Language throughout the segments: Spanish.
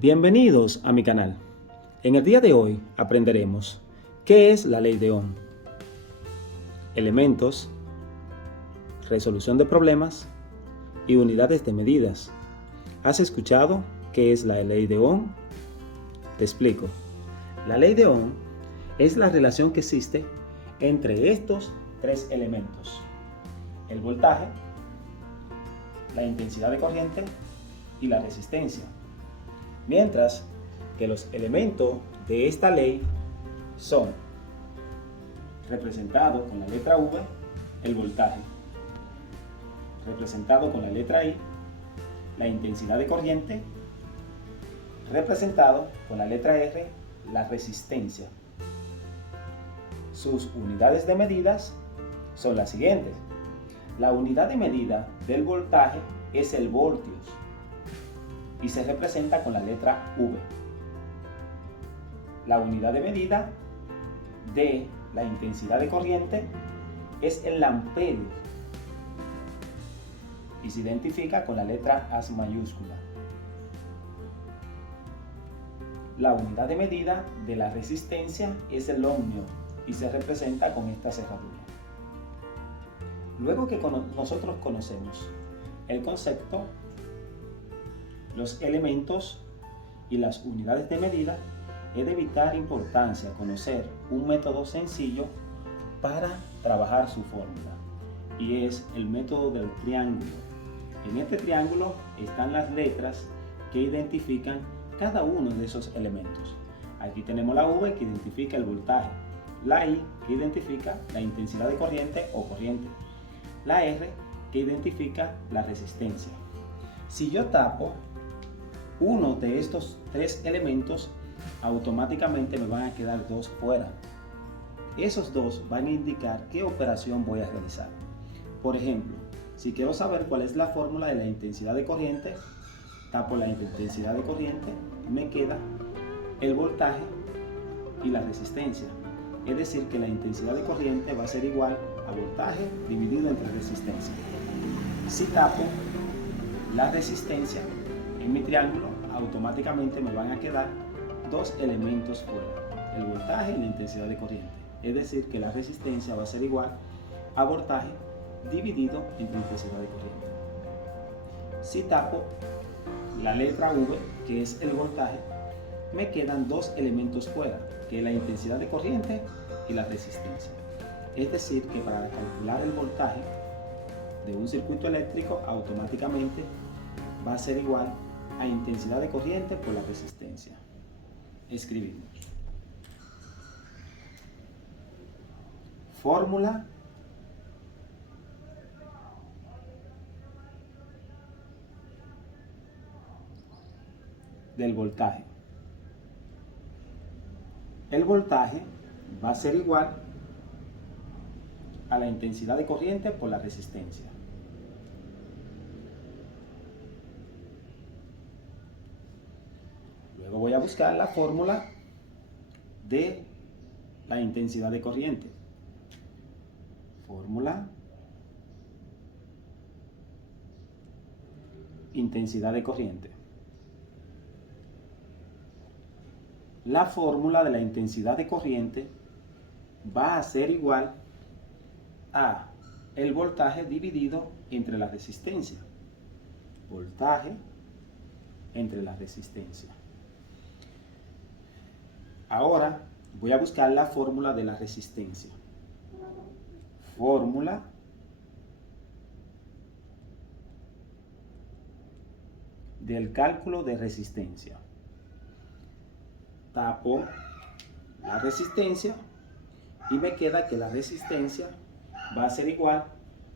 Bienvenidos a mi canal. En el día de hoy aprenderemos qué es la ley de Ohm, elementos, resolución de problemas y unidades de medidas. ¿Has escuchado qué es la ley de Ohm? Te explico. La ley de Ohm es la relación que existe entre estos tres elementos: el voltaje, la intensidad de corriente y la resistencia. Mientras que los elementos de esta ley son representados con la letra V, el voltaje, representado con la letra I, la intensidad de corriente, representado con la letra R, la resistencia. Sus unidades de medidas son las siguientes. La unidad de medida del voltaje es el voltios y se representa con la letra V. La unidad de medida de la intensidad de corriente es el amperio y se identifica con la letra A mayúscula. La unidad de medida de la resistencia es el ohmio y se representa con esta cerradura. Luego que nosotros conocemos el concepto, los elementos y las unidades de medida, es de vital importancia conocer un método sencillo para trabajar su fórmula, y es el método del triángulo. En este triángulo están las letras que identifican cada uno de esos elementos. Aquí tenemos la V, que identifica el voltaje, la I, que identifica la intensidad de corriente o corriente, la R, que identifica la resistencia. Si yo tapo uno de estos tres elementos, automáticamente me van a quedar dos fuera. Esos dos van a indicar qué operación voy a realizar. Por ejemplo, si quiero saber cuál es la fórmula de la intensidad de corriente, tapo la intensidad de corriente, me queda el voltaje y la resistencia. Es decir, que la intensidad de corriente va a ser igual a voltaje dividido entre resistencia. Si tapo la resistencia en mi triángulo, automáticamente me van a quedar dos elementos fuera: el voltaje y la intensidad de corriente. Es decir, que la resistencia va a ser igual a voltaje dividido entre intensidad de corriente. Si tapo la letra V, que es el voltaje, me quedan dos elementos fuera, que es la intensidad de corriente y la resistencia. Es decir, que para calcular el voltaje de un circuito eléctrico, automáticamente va a ser igual a intensidad de corriente por la resistencia. Escribimos. Fórmula del voltaje. El voltaje va a ser igual a la intensidad de corriente por la resistencia. Luego voy a buscar la fórmula de la intensidad de corriente. Fórmula intensidad de corriente. La fórmula de la intensidad de corriente va a ser igual a el voltaje dividido entre la resistencia. Voltaje entre la resistencia. Ahora voy a buscar la fórmula de la resistencia. Fórmula del cálculo de resistencia. Tapo la resistencia y me queda que la resistencia va a ser igual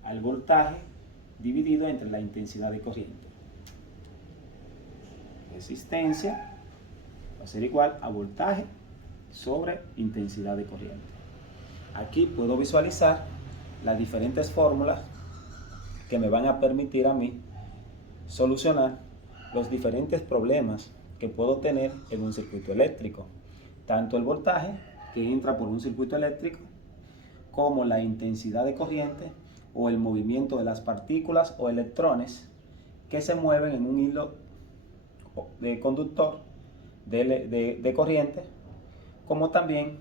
al voltaje dividido entre la intensidad de corriente. Resistencia va a ser igual a voltaje sobre intensidad de corriente. Aquí puedo visualizar las diferentes fórmulas que me van a permitir a mí solucionar los diferentes problemas que puedo tener en un circuito eléctrico. Tanto el voltaje que entra por un circuito eléctrico, como la intensidad de corriente o el movimiento de las partículas o electrones que se mueven en un hilo de conductor de corriente, como también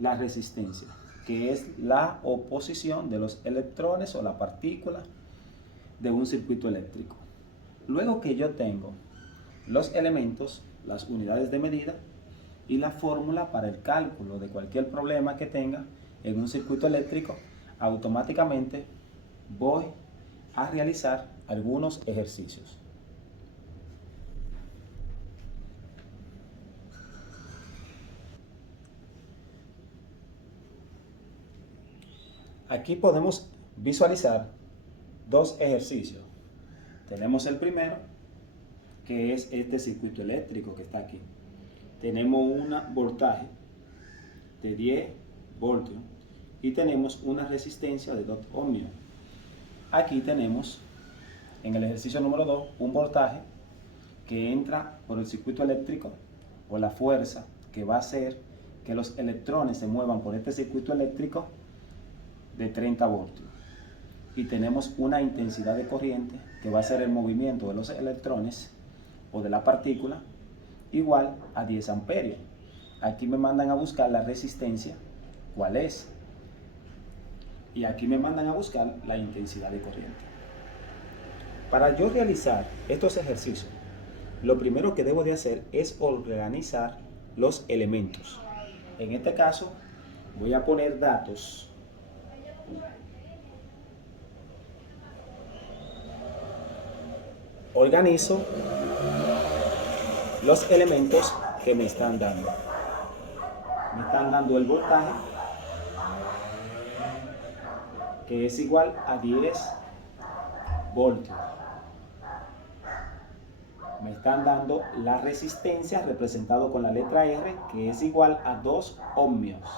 la resistencia, que es la oposición de los electrones o la partícula de un circuito eléctrico. Luego que yo tengo los elementos, las unidades de medida y la fórmula para el cálculo de cualquier problema que tenga en un circuito eléctrico, automáticamente voy a realizar algunos ejercicios. Aquí podemos visualizar dos ejercicios. Tenemos el primero, que es este circuito eléctrico que está aquí. Tenemos un voltaje de 10 voltios y tenemos una resistencia de 2 ohmios. Aquí tenemos, en el ejercicio número 2, un voltaje que entra por el circuito eléctrico, o la fuerza que va a hacer que los electrones se muevan por este circuito eléctrico, de 30 voltios. Y tenemos una intensidad de corriente que va a ser el movimiento de los electrones o de la partícula, igual a 10 amperios. Aquí me mandan a buscar la resistencia, ¿cuál es? Y aquí me mandan a buscar la intensidad de corriente. Para yo realizar estos ejercicios, lo primero que debo de hacer es organizar los elementos. En este caso, voy a poner datos. Organizo los elementos que me están dando. Me están dando el voltaje, que es igual a 10 voltios. Me están dando la resistencia, representado con la letra R, que es igual a 2 ohmios.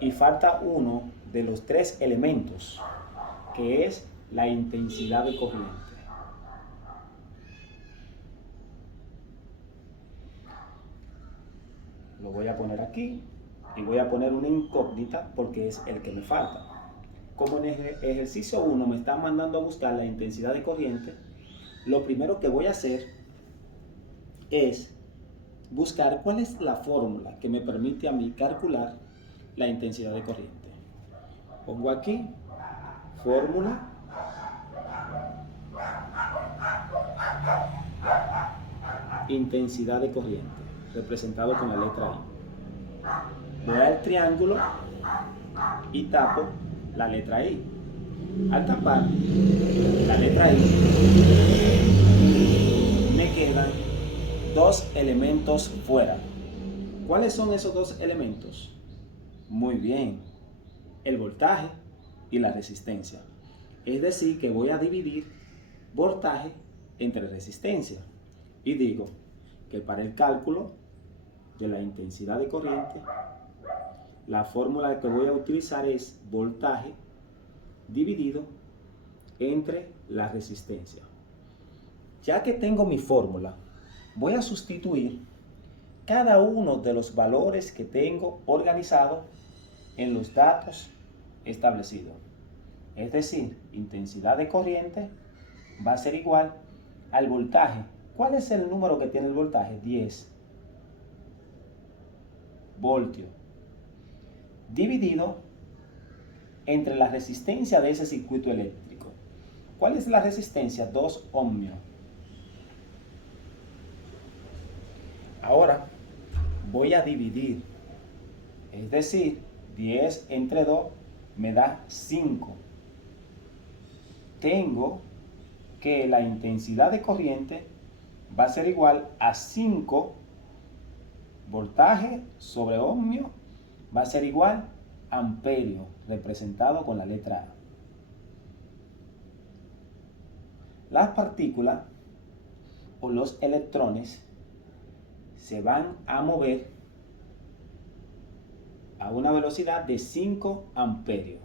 Y falta uno de los tres elementos, que es la intensidad de corriente. Lo voy a poner aquí y voy a poner una incógnita porque es el que me falta. Como en el ejercicio 1 me están mandando a buscar la intensidad de corriente, lo primero que voy a hacer es buscar cuál es la fórmula que me permite a mí calcular la intensidad de corriente. Pongo aquí fórmula intensidad de corriente, representado con la letra I. Voy al triángulo y tapo la letra I. Al tapar la letra I, me quedan dos elementos fuera. ¿Cuáles son esos dos elementos? Muy bien, el voltaje y la resistencia. Es decir, que voy a dividir voltaje entre resistencia. Y digo que para el cálculo de la intensidad de corriente, la fórmula que voy a utilizar es voltaje dividido entre la resistencia. Ya que tengo mi fórmula, voy a sustituir cada uno de los valores que tengo organizados en los datos establecidos. Es decir, intensidad de corriente va a ser igual al voltaje. ¿Cuál es el número que tiene el voltaje? 10 voltios. Dividido entre la resistencia de ese circuito eléctrico. ¿Cuál es la resistencia? 2 ohmios. Ahora voy a dividir, es decir, 10 entre 2 me da 5. Tengo que la intensidad de corriente va a ser igual a 5 voltaje sobre ohmio, va a ser igual a amperio, representado con la letra A. Las partículas o los electrones se van a mover a una velocidad de 5 amperios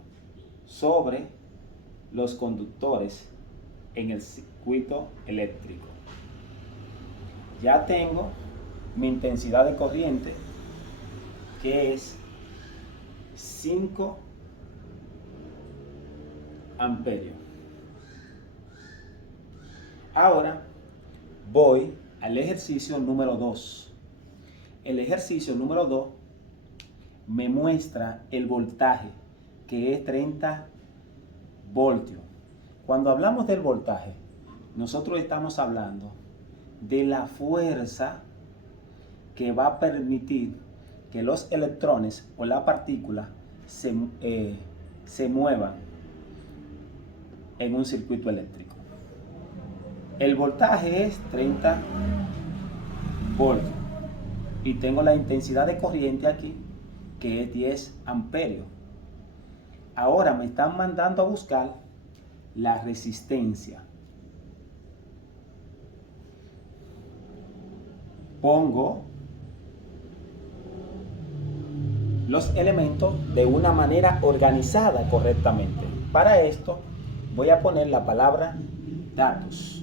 sobre los conductores en el circuito eléctrico. Ya tengo mi intensidad de corriente, que es 5 amperios. Ahora voy al ejercicio número 2. El ejercicio número 2 me muestra el voltaje, que es 30 voltios. Cuando hablamos del voltaje, nosotros estamos hablando de la fuerza que va a permitir que los electrones o la partícula se muevan en un circuito eléctrico. El voltaje es 30 voltios y tengo la intensidad de corriente aquí, que es 10 amperios. Ahora me están mandando a buscar la resistencia. Pongo los elementos de una manera organizada correctamente. Para esto voy a poner la palabra datos.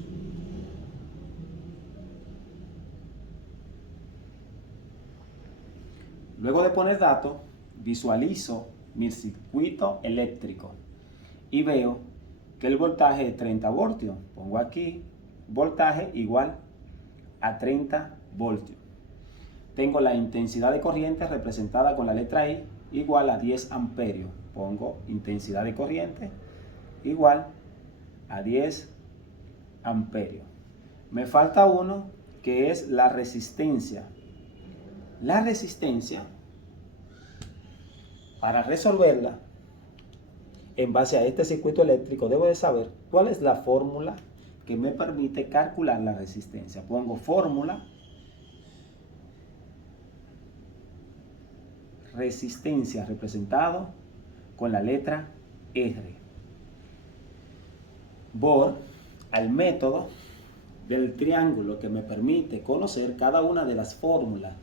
Luego de poner datos, visualizo mi circuito eléctrico y veo que el voltaje es 30 voltios. Pongo aquí voltaje igual a 30 voltios. Tengo la intensidad de corriente representada con la letra I igual a 10 amperios. Pongo intensidad de corriente igual a 10 amperios. Me falta uno, que es la resistencia. La resistencia, para resolverla en base a este circuito eléctrico, debo de saber cuál es la fórmula que me permite calcular la resistencia. Pongo fórmula, resistencia representado con la letra R. Voy al método del triángulo que me permite conocer cada una de las fórmulas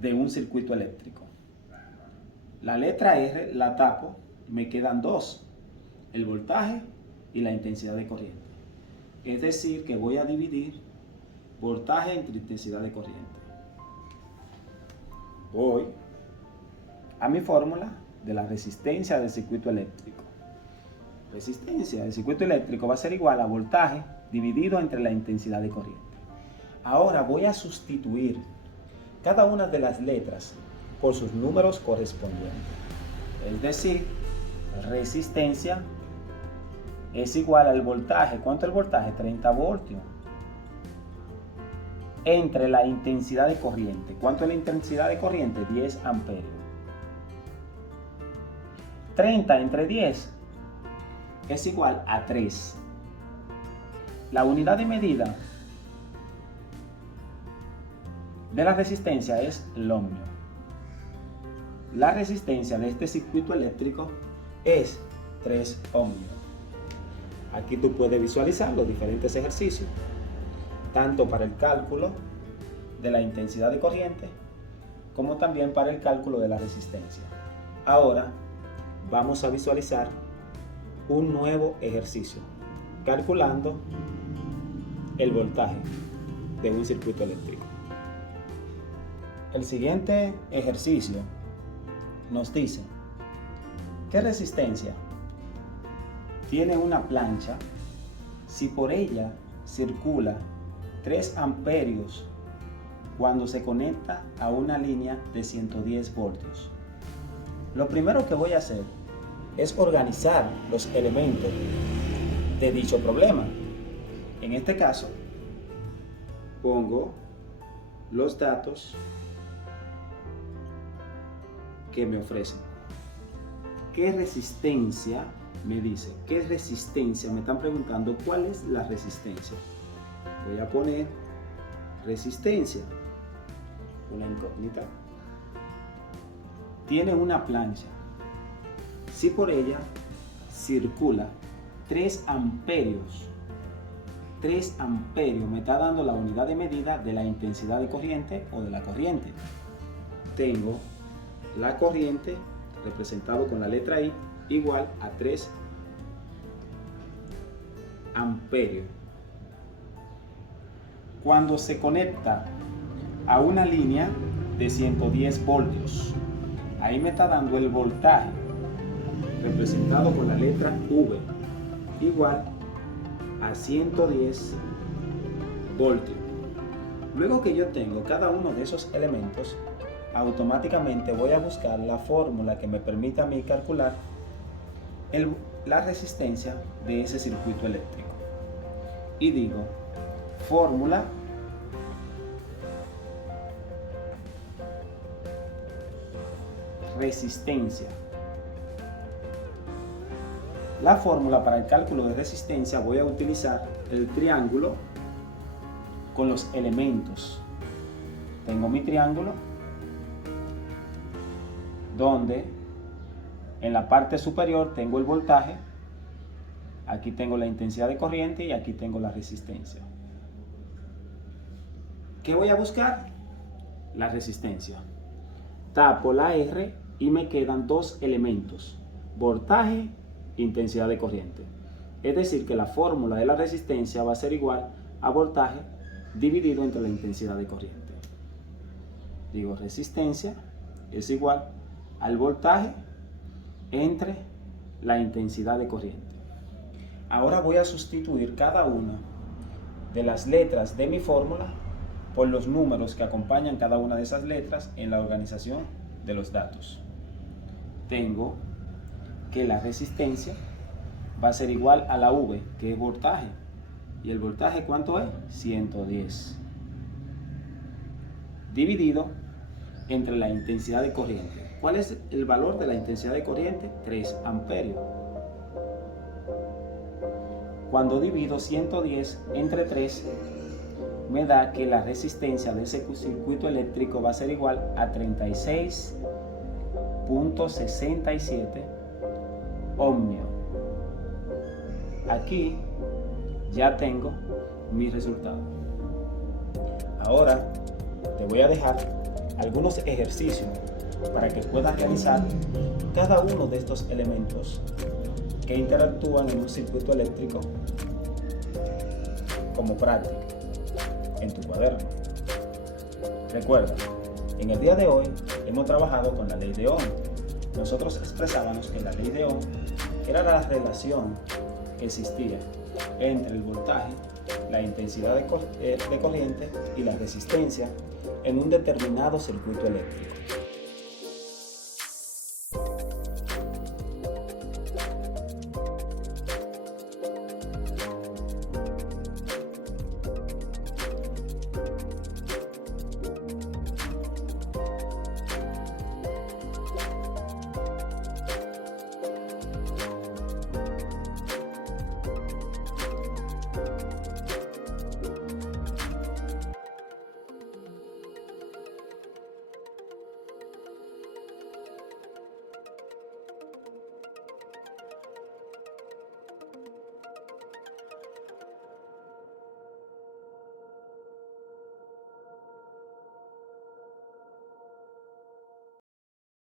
de un circuito eléctrico. La letra R la tapo, me quedan dos, el voltaje y la intensidad de corriente. Es decir, que voy a dividir voltaje entre intensidad de corriente. Voy a mi fórmula de la resistencia del circuito eléctrico. Resistencia del circuito eléctrico va a ser igual a voltaje dividido entre la intensidad de corriente. Ahora voy a sustituir cada una de las letras por sus números correspondientes. Es decir, resistencia es igual al voltaje. ¿Cuánto es el voltaje? 30 voltios. Entre la intensidad de corriente. ¿Cuánto es la intensidad de corriente? 10 amperios. 30 entre 10 es igual a 3. La unidad de medida de la resistencia es el ohmio. La resistencia de este circuito eléctrico es 3 ohmios. Aquí tú puedes visualizar los diferentes ejercicios, tanto para el cálculo de la intensidad de corriente, como también para el cálculo de la resistencia. Ahora vamos a visualizar un nuevo ejercicio, calculando el voltaje de un circuito eléctrico. El siguiente ejercicio nos dice: ¿qué resistencia tiene una plancha si por ella circula 3 amperios cuando se conecta a una línea de 110 voltios? Lo primero que voy a hacer es organizar los elementos de dicho problema. En este caso, pongo los datos que me ofrecen. ¿Qué resistencia? Me dice, ¿qué resistencia? Me están preguntando cuál es la resistencia. Voy a poner resistencia, una incógnita. Tiene una plancha. Si por ella circula 3 amperios, 3 amperios me está dando la unidad de medida de la intensidad de corriente o de la corriente. Tengo la corriente representado con la letra I igual a 3 amperios. Cuando se conecta a una línea de 110 voltios, ahí me está dando el voltaje. representado con la letra V, igual a 110 voltios. Luego que yo tengo cada uno de esos elementos, automáticamente voy a buscar la fórmula que me permita a mí calcular la resistencia de ese circuito eléctrico. Y digo, fórmula resistencia. La fórmula para el cálculo de resistencia voy a utilizar el triángulo con los elementos. Tengo mi triángulo donde en la parte superior tengo el voltaje, aquí tengo la intensidad de corriente y aquí tengo la resistencia. ¿Qué voy a buscar? La resistencia. Tapo la R y me quedan dos elementos, voltaje e intensidad de corriente. Es decir, que la fórmula de la resistencia va a ser igual a voltaje dividido entre la intensidad de corriente. Digo, resistencia es igual al voltaje entre la intensidad de corriente. Ahora voy a sustituir cada una de las letras de mi fórmula por los números que acompañan cada una de esas letras en la organización de los datos. Tengo que la resistencia va a ser igual a la V, que es voltaje. ¿Y el voltaje cuánto es? 110. Dividido entre la intensidad de corriente. ¿Cuál es el valor de la intensidad de corriente? 3 amperios. Cuando divido 110 entre 3, me da que la resistencia de ese circuito eléctrico va a ser igual a 36.67 ohmios. Aquí ya tengo mi resultado. Ahora te voy a dejar algunos ejercicios para que puedas realizar cada uno de estos elementos que interactúan en un circuito eléctrico como práctica en tu cuaderno. Recuerda, en el día de hoy hemos trabajado con la ley de Ohm. Nosotros expresábamos que la ley de Ohm era la relación que existía entre el voltaje, la intensidad de corriente y la resistencia en un determinado circuito eléctrico.